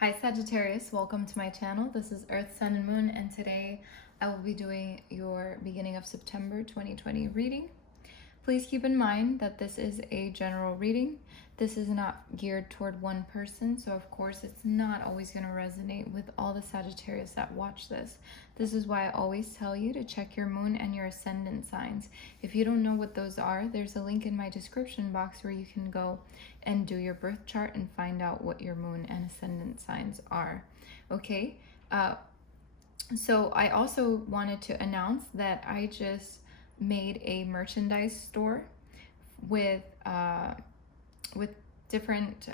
Hi Sagittarius, welcome to my channel. This is Earth, Sun, and Moon, and today I will be doing your beginning of September 2020 reading. Please keep in mind that this is a general reading. This is not geared toward one person, so of course it's not always going to resonate with all the Sagittarius that watch this. This is why I always tell you to check your moon and your ascendant signs. If you don't know what those are, there's a link in my description box where you can go and do your birth chart and find out what your moon and ascendant signs are. Okay? So I also wanted to announce that I just made a merchandise store with different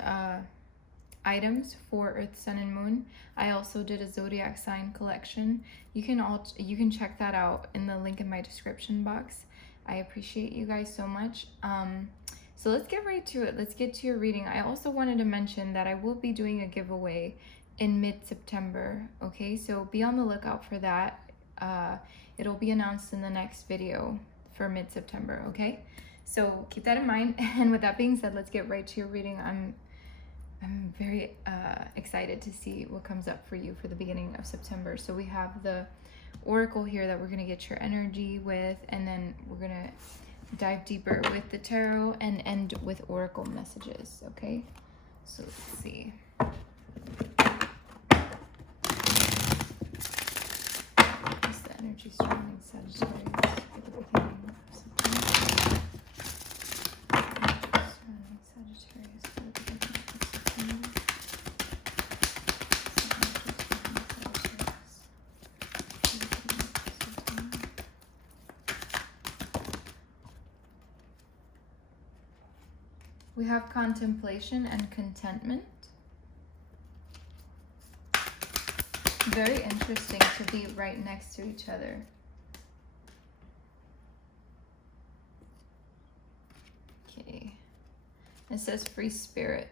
items for Earth, Sun, and Moon. I also did a Zodiac sign collection. You can check that out in the link in my description box. I appreciate you guys so much. So let's get right to it. Let's get to your reading. I also wanted to mention that I will be doing a giveaway in mid-September. Okay, so be on the lookout for that. It'll be announced in the next video for mid-September. Okay, so keep that in mind. And with that being said, let's get right to your reading. I'm very excited to see what comes up for you for the beginning of September. So we have the oracle here that we're going to get your energy with, and then we're going to dive deeper with the tarot and end with oracle messages. Okay, so let's see. What's the energy surrounding Sagittarius for the beginning of September? Surrounding Sagittarius for the beginning of September. We have contemplation and contentment. Very interesting to be right next to each other. Okay. It says free spirit.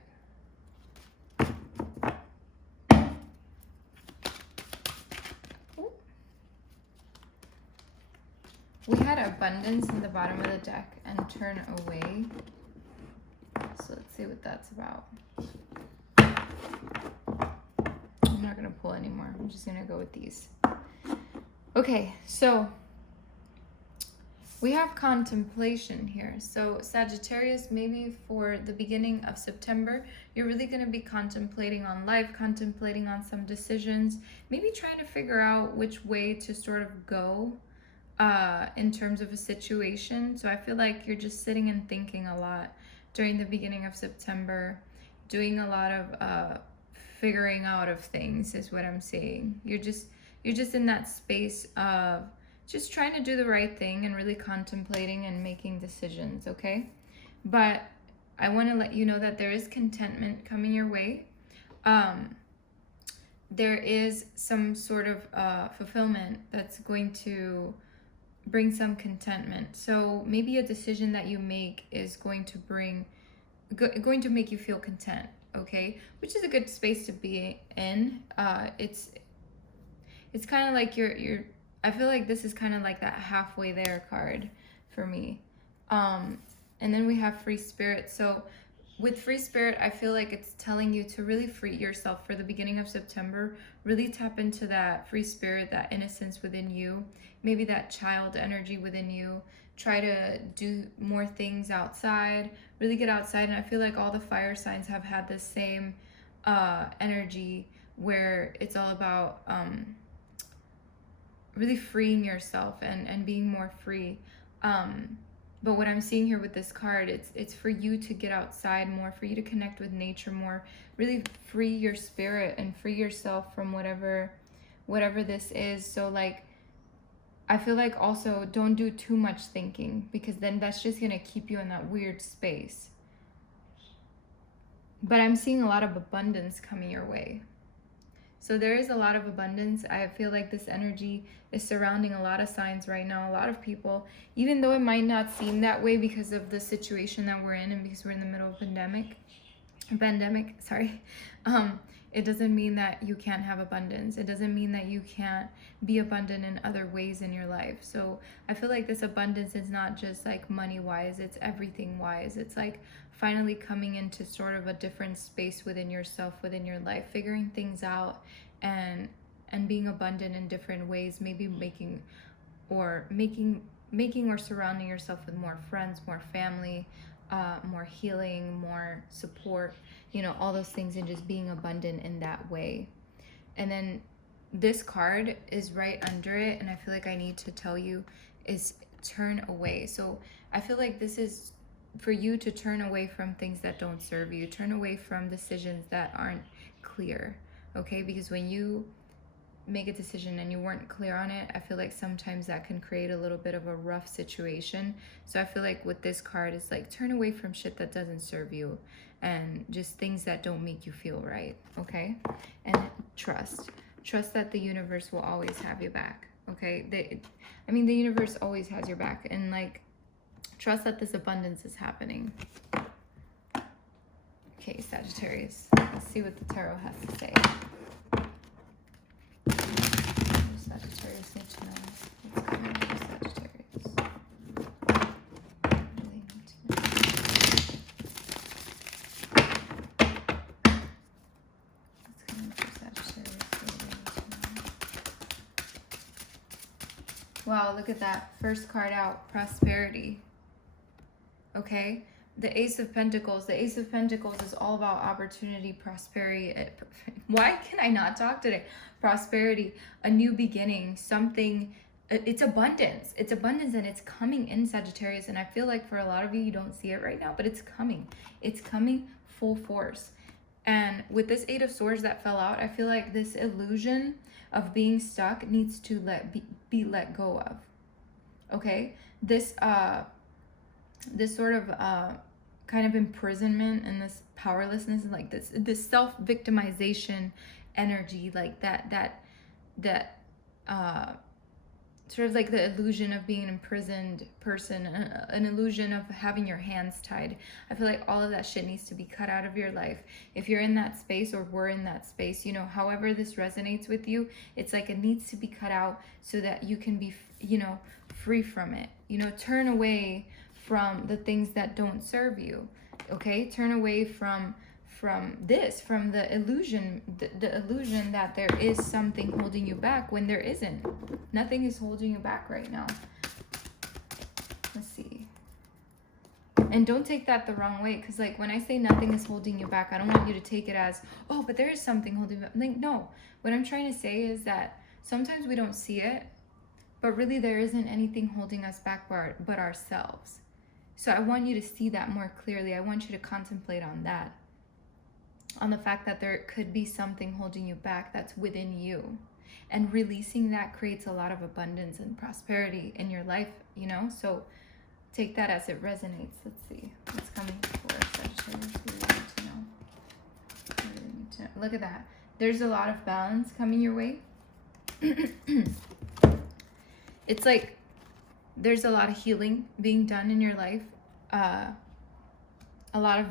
Ooh. We had abundance in the bottom of the deck and turn away. So let's see what that's about. I'm not going to pull anymore. I'm just going to go with these. Okay, so we have contemplation here. So Sagittarius, maybe for the beginning of September, you're really going to be contemplating on life, contemplating on some decisions, maybe trying to figure out which way to sort of go in terms of a situation. So I feel like you're just sitting and thinking a lot during the beginning of September, doing a lot of figuring out of things is what I'm saying. You're just in that space of just trying to do the right thing and really contemplating and making decisions, okay? But I want to let you know that there is contentment coming your way. There is some sort of fulfillment that's going to bring some contentment. So maybe a decision that you make is going to make you feel content, okay? Which is a good space to be in. It's kind of like you're I feel like this is kind of like that halfway there card for me. And then we have free spirit. So with free spirit, I feel like it's telling you to really free yourself for the beginning of September. Really tap into that free spirit, that innocence within you, maybe that child energy within you. Try to do more things outside, really get outside. And I feel like all the fire signs have had the same energy where it's all about really freeing yourself and being more free. But what I'm seeing here with this card, it's for you to get outside more, for you to connect with nature more, really free your spirit and free yourself from whatever this is. So like, I feel like also don't do too much thinking, because then that's just going to keep you in that weird space. But I'm seeing a lot of abundance coming your way. So there is a lot of abundance. I feel like this energy is surrounding a lot of signs right now, a lot of people, even though it might not seem that way because of the situation that we're in and because we're in the middle of pandemic, it doesn't mean that you can't have abundance. It doesn't mean that you can't be abundant in other ways in your life. So I feel like this abundance is not just like money wise, it's everything wise. It's like finally coming into sort of a different space within yourself, within your life, figuring things out, and being abundant in different ways, maybe making or surrounding yourself with more friends, more family, more healing, more support, you know, all those things, and just being abundant in that way. And then this card is right under it, and I feel like I need to tell you, is turn away. So I feel like this is for you to turn away from things that don't serve you, turn away from decisions that aren't clear, okay? Because when you make a decision and you weren't clear on it, I feel like sometimes that can create a little bit of a rough situation. So I feel like with this card, it's like turn away from shit that doesn't serve you and just things that don't make you feel right, okay? And trust that the universe will always have your back, okay? The universe always has your back, and like trust that this abundance is happening. Okay, Sagittarius, let's see what the tarot has to say. Sagittarius need to know what's coming for Sagittarius. Really need to know. What's coming for Sagittarius? Really need to know. Wow, look at that. First card out, prosperity. Okay? The Ace of Pentacles. The Ace of Pentacles is all about opportunity, prosperity. Why can I not talk today? Prosperity, a new beginning, something. It's abundance. It's abundance, and it's coming in, Sagittarius. And I feel like for a lot of you, you don't see it right now, but it's coming. It's coming full force. And with this Eight of Swords that fell out, I feel like this illusion of being stuck needs to be let go of. Okay? This sort of kind of imprisonment and this powerlessness, and like this self-victimization energy, like that sort of like the illusion of being an imprisoned person, an illusion of having your hands tied. I feel like all of that shit needs to be cut out of your life. If you're in that space, or we're in that space, you know, however this resonates with you, it's like it needs to be cut out so that you can be, you know, free from it. You know, turn away from the things that don't serve you, okay? Turn away from the illusion, the illusion that there is something holding you back when there isn't. Nothing is holding you back right now. Let's see. And don't take that the wrong way, because like when I say nothing is holding you back, I don't want you to take it as, oh, but there is something holding you back. Like, no. What I'm trying to say is that sometimes we don't see it, but really there isn't anything holding us back but ourselves. So I want you to see that more clearly. I want you to contemplate on that. On the fact that there could be something holding you back that's within you. And releasing that creates a lot of abundance and prosperity in your life, you know? So take that as it resonates. Let's see what's coming for Sagittarius. We really need to know. We really need to know. Look at that. There's a lot of balance coming your way. It's like there's a lot of healing being done in your life. A lot of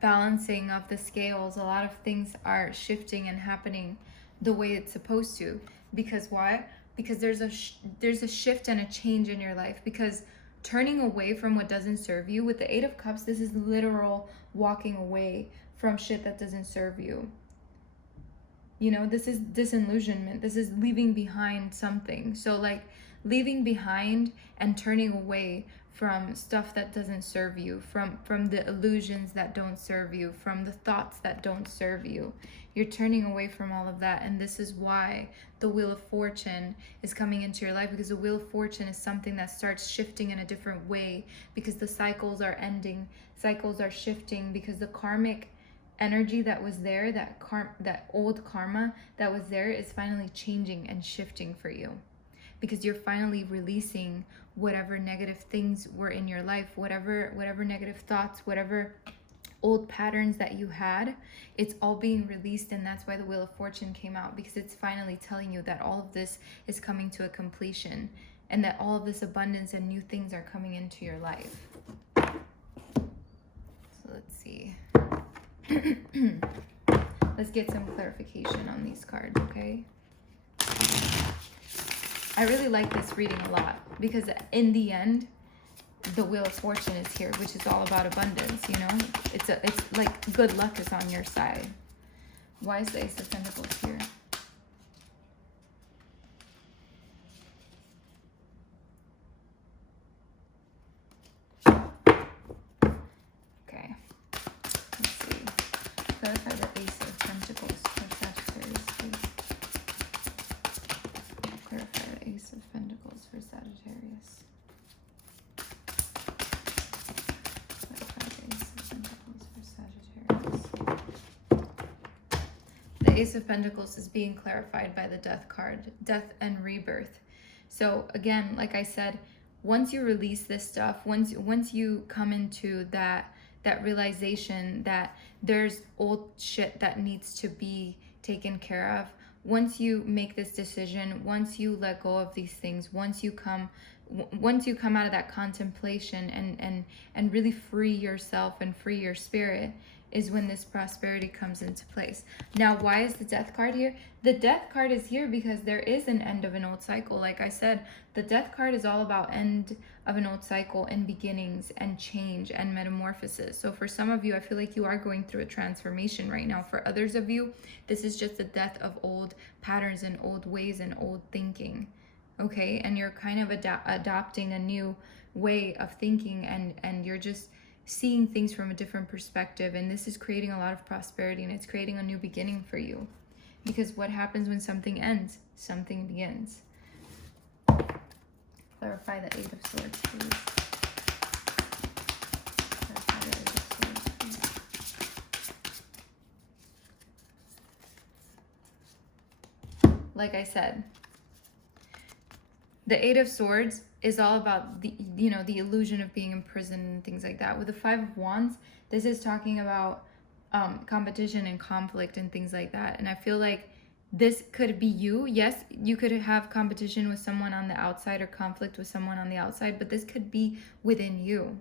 balancing of the scales. A lot of things are shifting and happening the way it's supposed to. Because why? Because there's a shift and a change in your life. Because turning away from what doesn't serve you, with the Eight of Cups, this is literal walking away from shit that doesn't serve you. You know, this is disillusionment. This is leaving behind something. So like leaving behind and turning away from stuff that doesn't serve you, from the illusions that don't serve you, from the thoughts that don't serve you. You're turning away from all of that. And this is why the Wheel of Fortune is coming into your life, because the Wheel of Fortune is something that starts shifting in a different way, because the cycles are ending, cycles are shifting, because the karmic energy that was there, that old karma that was there, is finally changing and shifting for you. Because you're finally releasing whatever negative things were in your life, whatever negative thoughts, whatever old patterns that you had, it's all being released. And that's why the Wheel of Fortune came out, because it's finally telling you that all of this is coming to a completion, and that all of this abundance and new things are coming into your life. So let's see. Let's get some clarification on these cards, okay? I really like this reading a lot, because in the end, the Wheel of Fortune is here, which is all about abundance, you know? It's like good luck is on your side. Why is the Ace of Pentacles here? Okay. Let's see. Clarify the Ace of Pentacles for Sagittarius, please. Clarify the Ace of Pentacles for Sagittarius. The Ace of Pentacles is being clarified by the Death card, death and rebirth. So again, like I said, once you release this stuff, once you come into that realization that there's old shit that needs to be taken care of, once you make this decision, once you let go of these things, once you come out of that contemplation and really free yourself and free your spirit, is when this prosperity comes into place. Now, why is the Death card here? The Death card is here because there is an end of an old cycle. Like I said, the Death card is all about end of an old cycle and beginnings and change and metamorphosis. So for some of you, I feel like you are going through a transformation right now. For others of you, this is just the death of old patterns and old ways and old thinking. Okay, and you're kind of adopting a new way of thinking, and you're just seeing things from a different perspective, and this is creating a lot of prosperity, and it's creating a new beginning for you. Because what happens when something ends? Something begins. Clarify the Eight of Swords, please. Clarify the Eight of Swords, please. Like I said, the Eight of Swords is all about the illusion of being in prison and things like that. With the Five of Wands, this is talking about competition and conflict and things like that. And I feel like this could be you. Yes, you could have competition with someone on the outside or conflict with someone on the outside, but this could be within you.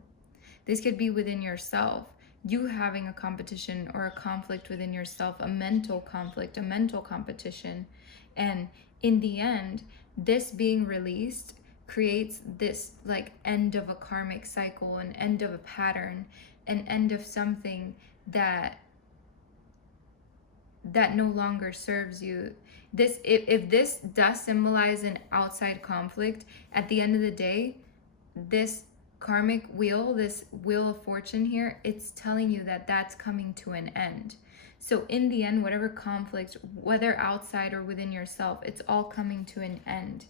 This could be within yourself. You having a competition or a conflict within yourself, a mental conflict, a mental competition. And in the end, this being released creates this like end of a karmic cycle, an end of a pattern, an end of something that no longer serves you. This, if this does symbolize an outside conflict, at the end of the day, this karmic wheel, this Wheel of Fortune here, it's telling you that that's coming to an end. So in the end, whatever conflict, whether outside or within yourself, it's all coming to an end.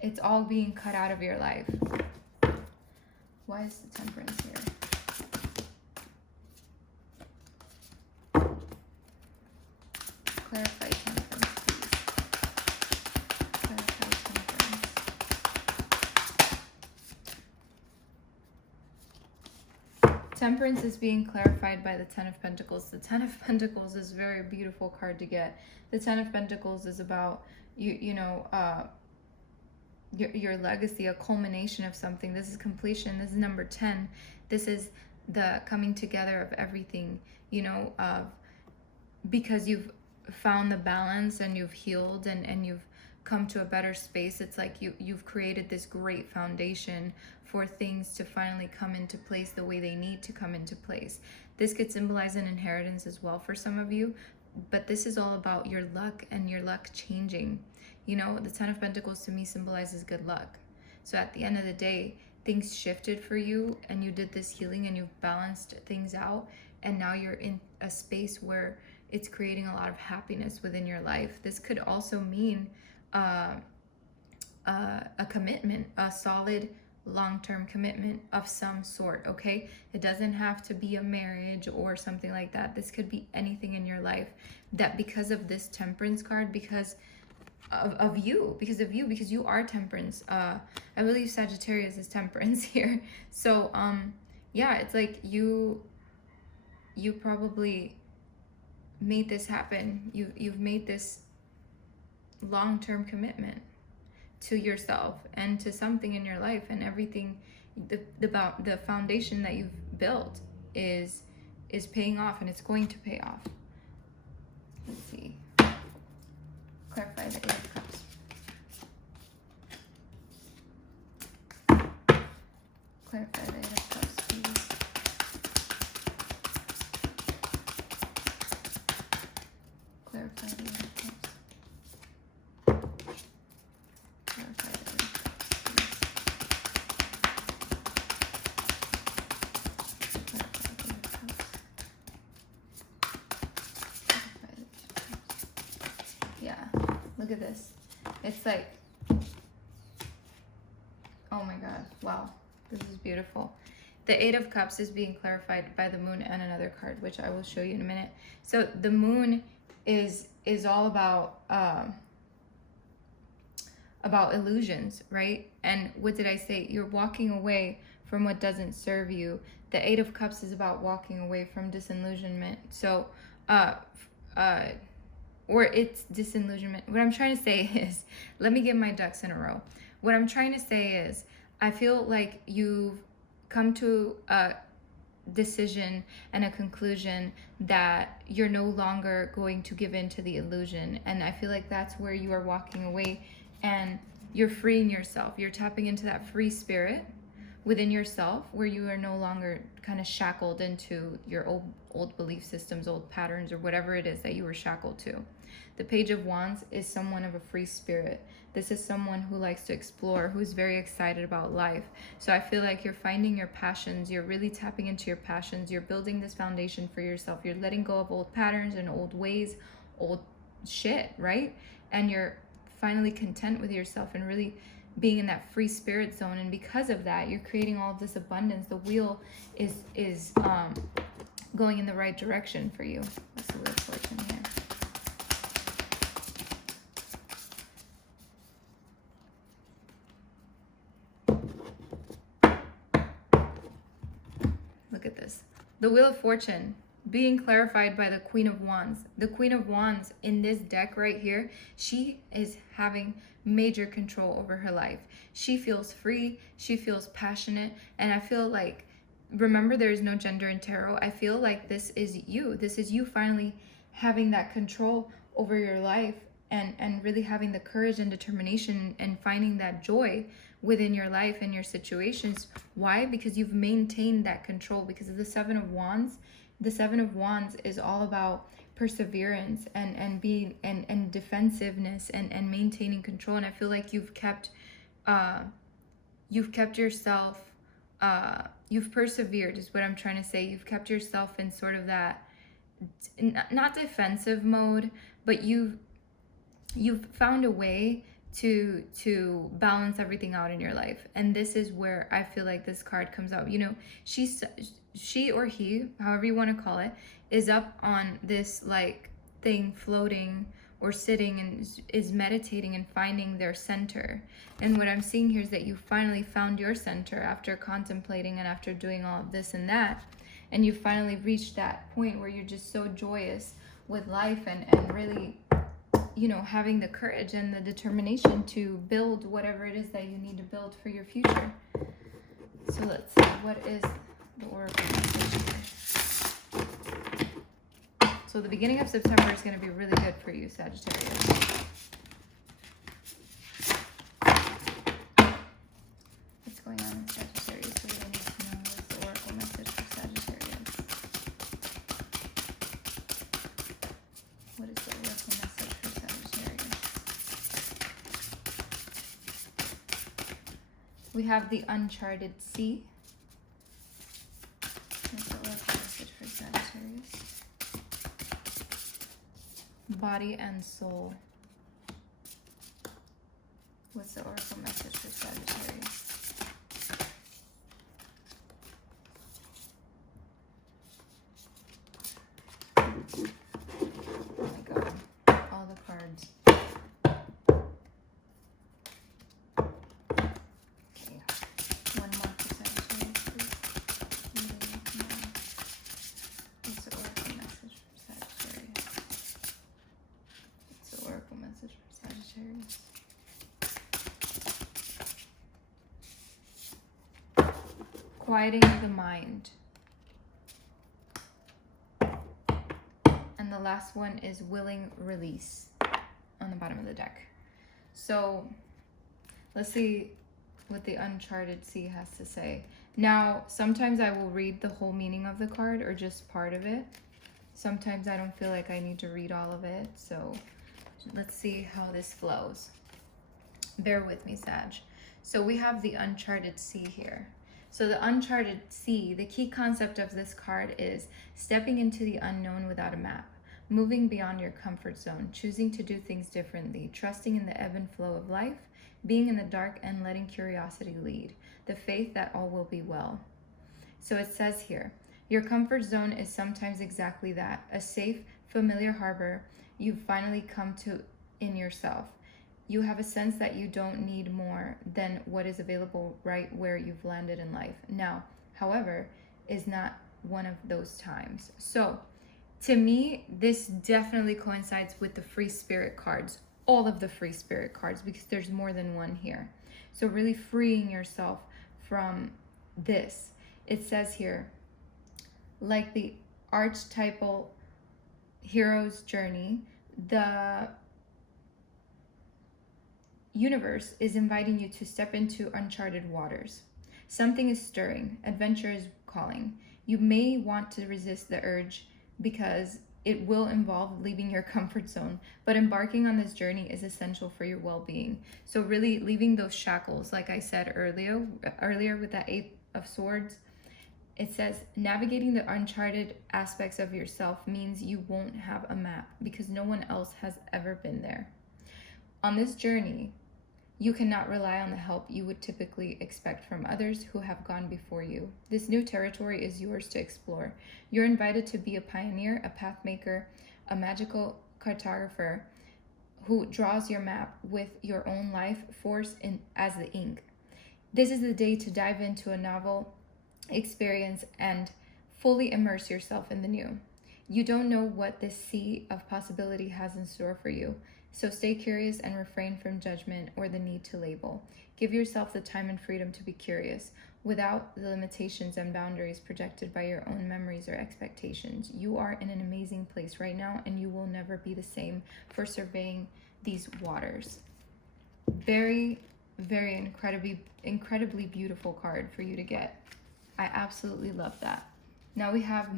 It's all being cut out of your life. Why is the Temperance here? Clarify Temperance, please. Clarify Temperance. Temperance is being clarified by the Ten of Pentacles. The Ten of Pentacles is a very beautiful card to get. The Ten of Pentacles is about your legacy, a culmination of something. This is completion. This is number 10. This is the coming together of everything, because you've found the balance and you've healed and you've come to a better space. It's like you've created this great foundation for things to finally come into place the way they need to come into place. This could symbolize an inheritance as well for some of you, but this is all about your luck and your luck changing. The Ten of Pentacles to me symbolizes good luck. So at the end of the day, things shifted for you and you did this healing and you've balanced things out, and now you're in a space where it's creating a lot of happiness within your life. This could also mean a commitment, a solid long-term commitment of some sort, okay? It doesn't have to be a marriage or something like that. This could be anything in your life that because of this Temperance card, because you are Temperance. I believe Sagittarius is Temperance here. So yeah, it's like you probably made this happen. You've made this long-term commitment to yourself and to something in your life, and everything, the foundation that you've built is paying off, and it's going to pay off. Let's see. Clarify the Eight of Cups. Clarify the Eight of Cups. Clarify the Eight of Cups, please. Clarify the Eight of Cups. Clarify the Eight of Cups. Yeah, look at this. It's like, oh my god, wow, this is beautiful. The Eight of Cups is being clarified by the moon and another card, which I will show you in a minute. So the moon is all about illusions, right? And what did I say? You're walking away from what doesn't serve you. The Eight of Cups is about walking away from disillusionment. So, or it's disillusionment. What I'm trying to say is, let me get my ducks in a row. What I'm trying to say is, I feel like you've come to a decision and a conclusion that you're no longer going to give in to the illusion. And I feel like that's where you are walking away and you're freeing yourself. You're tapping into that free spirit within yourself where you are no longer kind of shackled into your old belief systems, old patterns, or whatever it is that you were shackled to. The Page of Wands is someone of a free spirit. This is someone who likes to explore, who's very excited about life. So I feel like you're finding your passions. You're really tapping into your passions. You're building this foundation for yourself. You're letting go of old patterns and old ways, old shit, right? And you're finally content with yourself and really being in that free spirit zone. And because of that, you're creating all of this abundance. The wheel is going in the right direction for you. What's the Wheel of Fortune here? Look at this. The Wheel of Fortune being clarified by the Queen of Wands. The Queen of Wands in this deck right here, she is having major control over her life. She feels free. She feels passionate. And I feel like, remember, there is no gender in tarot. I feel like this is you. This is you finally having that control over your life and really having the courage and determination and finding that joy within your life and your situations. Why? Because you've maintained that control. Because of the Seven of Wands, the Seven of Wands is all about perseverance and being and defensiveness and maintaining control. And I feel like you've kept yourself, you've persevered is what I'm trying to say. You've kept yourself in sort of that, not defensive mode, but you've found a way to balance everything out in your life. And this is where I feel like this card comes out. You know, she or he, however you want to call it, is up on this like thing floating or sitting and is meditating and finding their center. And what I'm seeing here is that you finally found your center after contemplating and after doing all of this and that. And you finally reached that point where you're just so joyous with life and really, you know, having the courage and the determination to build whatever it is that you need to build for your future. So let's see, what is the oracle message here? So the beginning of September is going to be really good for you, Sagittarius. What's going on in Sagittarius? What do I need to know? What's the oracle message for Sagittarius? What is the oracle message for Sagittarius? We have the uncharted sea. What's the oracle message for Sagittarius? Body and soul. What's the oracle message for Sagittarius? Oh my god, all the cards. Okay, one more for Sagittarius, please. What's the oracle message for Sagittarius? What's the oracle message for Sagittarius? Quieting the mind. And the last one is willing release on the bottom of the deck. So let's see what the uncharted sea has to say. Now, sometimes I will read the whole meaning of the card or just part of it. Sometimes I don't feel like I need to read all of it. So let's see how this flows. Bear with me, Sag. So we have the uncharted sea here. So the uncharted sea, the key concept of this card is stepping into the unknown without a map, moving beyond your comfort zone, choosing to do things differently, trusting in the ebb and flow of life, being in the dark and letting curiosity lead, the faith that all will be well. So it says here, your comfort zone is sometimes exactly that, a safe, familiar harbor you've finally come to in yourself. You have a sense that you don't need more than what is available right where you've landed in life. Now, however, is not one of those times. So, to me, this definitely coincides with the free spirit cards, all of the free spirit cards, because there's more than one here. So, really freeing yourself from this. It says here, like the archetypal hero's journey, the universe is inviting you to step into uncharted waters. Something is stirring, adventure is calling. You may want to resist the urge because it will involve leaving your comfort zone, but embarking on this journey is essential for your well-being. So really leaving those shackles, like I said earlier with that Eight of Swords, it says navigating the uncharted aspects of yourself means you won't have a map because no one else has ever been there. On this journey, you cannot rely on the help you would typically expect from others who have gone before you. This new territory is yours to explore. You're invited to be a pioneer, a path maker, a magical cartographer who draws your map with your own life force as the ink. This is the day to dive into a novel experience and fully immerse yourself in the new. You don't know what this sea of possibility has in store for you. So stay curious and refrain from judgment or the need to label. Give yourself the time and freedom to be curious without the limitations and boundaries projected by your own memories or expectations. You are in an amazing place right now and you will never be the same for surveying these waters. Very, very incredibly beautiful card for you to get. I absolutely love that. Now we have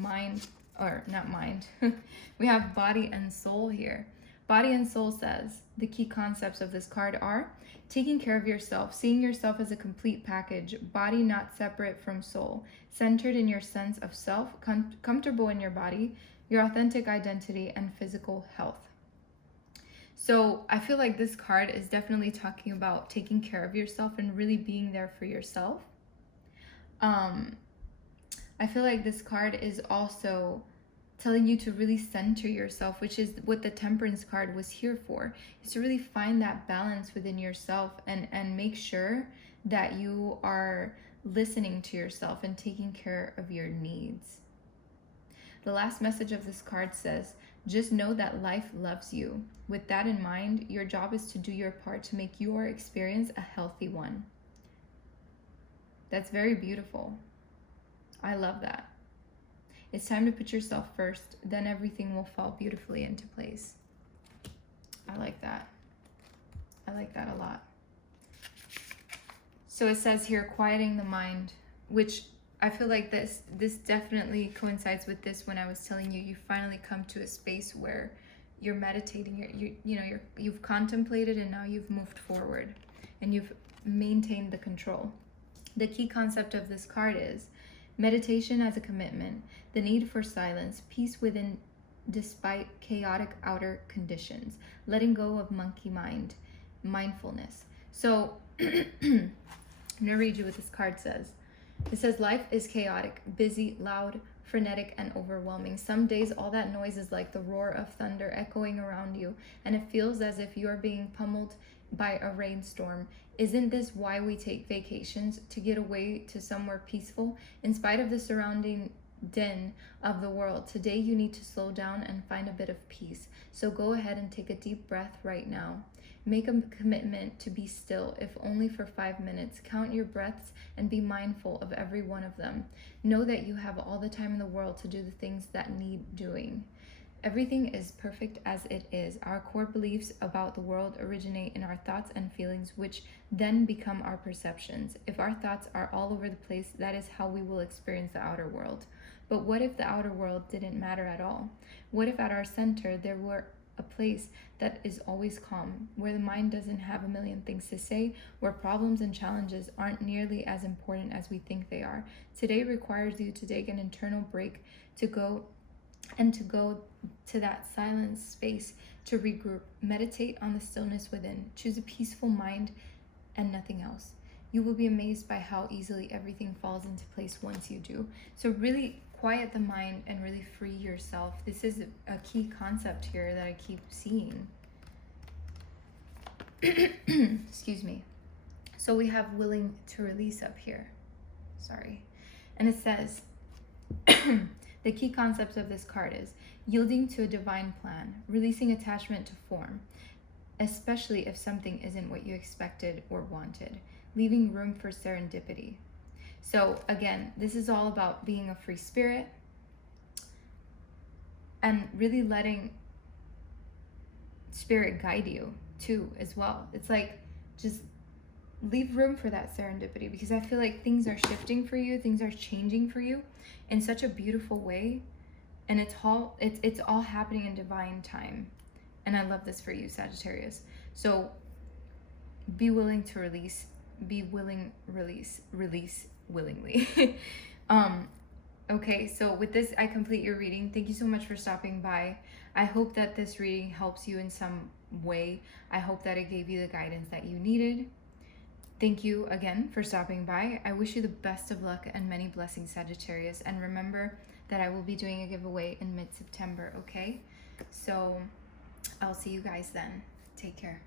we have body and soul here. Body and soul says the key concepts of this card are taking care of yourself, seeing yourself as a complete package, body not separate from soul, centered in your sense of self, comfortable in your body, your authentic identity, and physical health. So I feel like this card is definitely talking about taking care of yourself and really being there for yourself. I feel like this card is also telling you to really center yourself, which is what the Temperance card was here for, is to really find that balance within yourself and make sure that you are listening to yourself and taking care of your needs. The last message of this card says, just know that life loves you. With that in mind, your job is to do your part to make your experience a healthy one. That's very beautiful. I love that. It's time to put yourself first, then everything will fall beautifully into place. I like that. I like that a lot. So it says here, quieting the mind, which I feel like this definitely coincides with this when I was telling you, you finally come to a space where you're meditating, you've contemplated and now you've moved forward and you've maintained the control. The key concept of this card is meditation as a commitment, the need for silence, peace within despite chaotic outer conditions, letting go of monkey mind, mindfulness. So I'm gonna read you what this card says. It says, life is chaotic, busy, loud, frenetic, and overwhelming. Some days all that noise is like the roar of thunder echoing around you, and it feels as if you are being pummeled by a rainstorm. Isn't this why we take vacations? To get away to somewhere peaceful? In spite of the surrounding din of the world, today you need to slow down and find a bit of peace. So go ahead and take a deep breath right now. Make a commitment to be still, if only for 5 minutes. Count your breaths and be mindful of every one of them. Know that you have all the time in the world to do the things that need doing. Everything is perfect as it is. Our core beliefs about the world originate in our thoughts and feelings, which then become our perceptions. If our thoughts are all over the place, that is how we will experience the outer world. But what if the outer world didn't matter at all? What if at our center there were a place that is always calm, where the mind doesn't have a million things to say, where problems and challenges aren't nearly as important as we think they are? Today requires you to take an internal break, to go to that silent space, to regroup, meditate on the stillness within, choose a peaceful mind and nothing else. You will be amazed by how easily everything falls into place once you do. So really quiet the mind and really free yourself. This is a key concept here that I keep seeing. Excuse me. So we have willing to release up here. Sorry. And it says, the key concept of this card is yielding to a divine plan, releasing attachment to form, especially if something isn't what you expected or wanted, leaving room for serendipity. So again, this is all about being a free spirit and really letting spirit guide you too as well. It's like, just leave room for that serendipity, because I feel like things are shifting for you, things are changing for you in such a beautiful way, and it's all happening in divine time. And I love this for you, Sagittarius. So be willing to release, release willingly. Okay, so with this I complete your reading. Thank you so much for stopping by. I hope that this reading helps you in some way. I hope that it gave you the guidance that you needed. Thank you again for stopping by. I wish you the best of luck and many blessings, Sagittarius. And remember that I will be doing a giveaway in mid-September, okay? So I'll see you guys then. Take care.